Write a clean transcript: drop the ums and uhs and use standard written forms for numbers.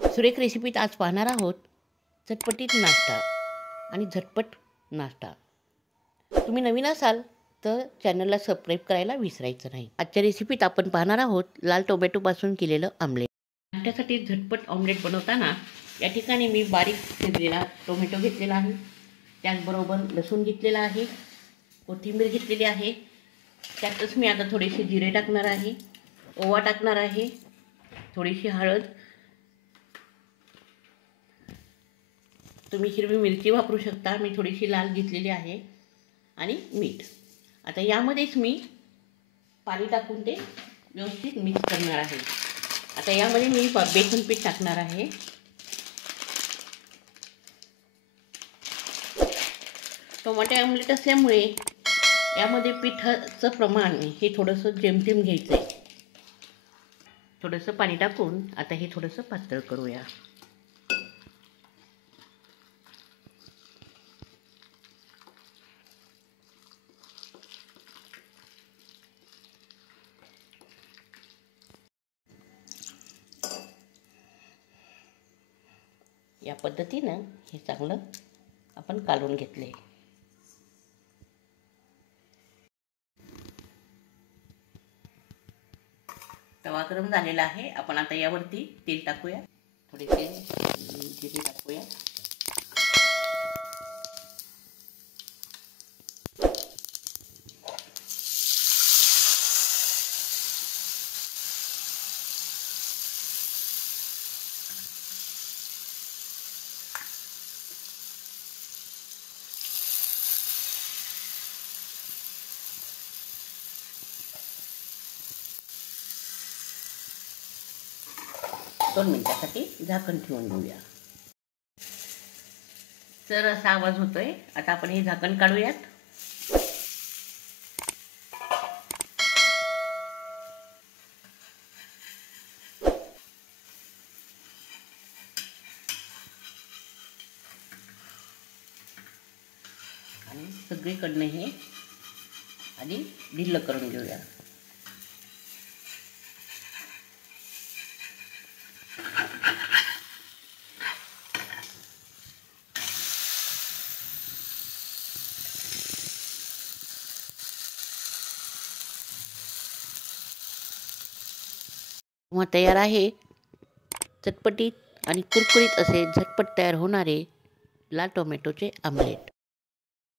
सुरेख रेसिपीत आज पाहणार आहोत चटपटीत नाश्ता आणि झटपट नाश्ता। तुम्ही नवीन असाल तर चॅनलला सबस्क्राईब करायला विसरायचं नाही। आजच्या रेसिपीत आपण पाहणार आहोत लाल टोमॅटोपासून केलेलं ऑमलेट। नाश्त्यासाठी झटपट ऑमलेट बनवताना या ठिकाणी मी बारीक चिरलेला टोमॅटो घेतलेला आहे, त्याचबरोबर लसूण घेतलेला आहे, कोथिंबीर घेतलेली आहे। त्यातच मी आता थोडेसे जिरे टाकणार आहे, ओवा टाकणार आहे, थोडीशी हळद, तुम्ही हिरवी मिरची वापरू शकता, मी थोडीशी लाल घेतलेली आहे, आणि मीठ। आता यामध्येच मी पाणी टाकून ते व्यवस्थित मिक्स करणार आहे। आता यामध्ये मी बेसन पीठ टाकणार आहे। टोमॅटो ऑमलेट असल्यामुळे यामध्ये पिठाचं प्रमाण हे थोडंसं जेमतेम घ्यायचं आहे। थोडंसं पाणी टाकून आता हे थोडंसं पातळ करूया। या पद्धतीनं हे चांगलं आपण कालवून घेतले। तवा गरम झालेला आहे, आपण आता यावरती तेल टाकूया, थोडेसे जिरे टाकूया, दोन मिनिटांसाठी झाकण ठेवून देऊया। तर असा आवाज होतोय। आता आपण हे झाकण काढूयात। आणि सगळीकडनं हे आधी ढिल्लं करून घेऊया। मग तयार आहे चटपटीत आणि कुरकुरीत असे झटपट तयार होणारे लाल टोमॅटोचे ऑमलेट।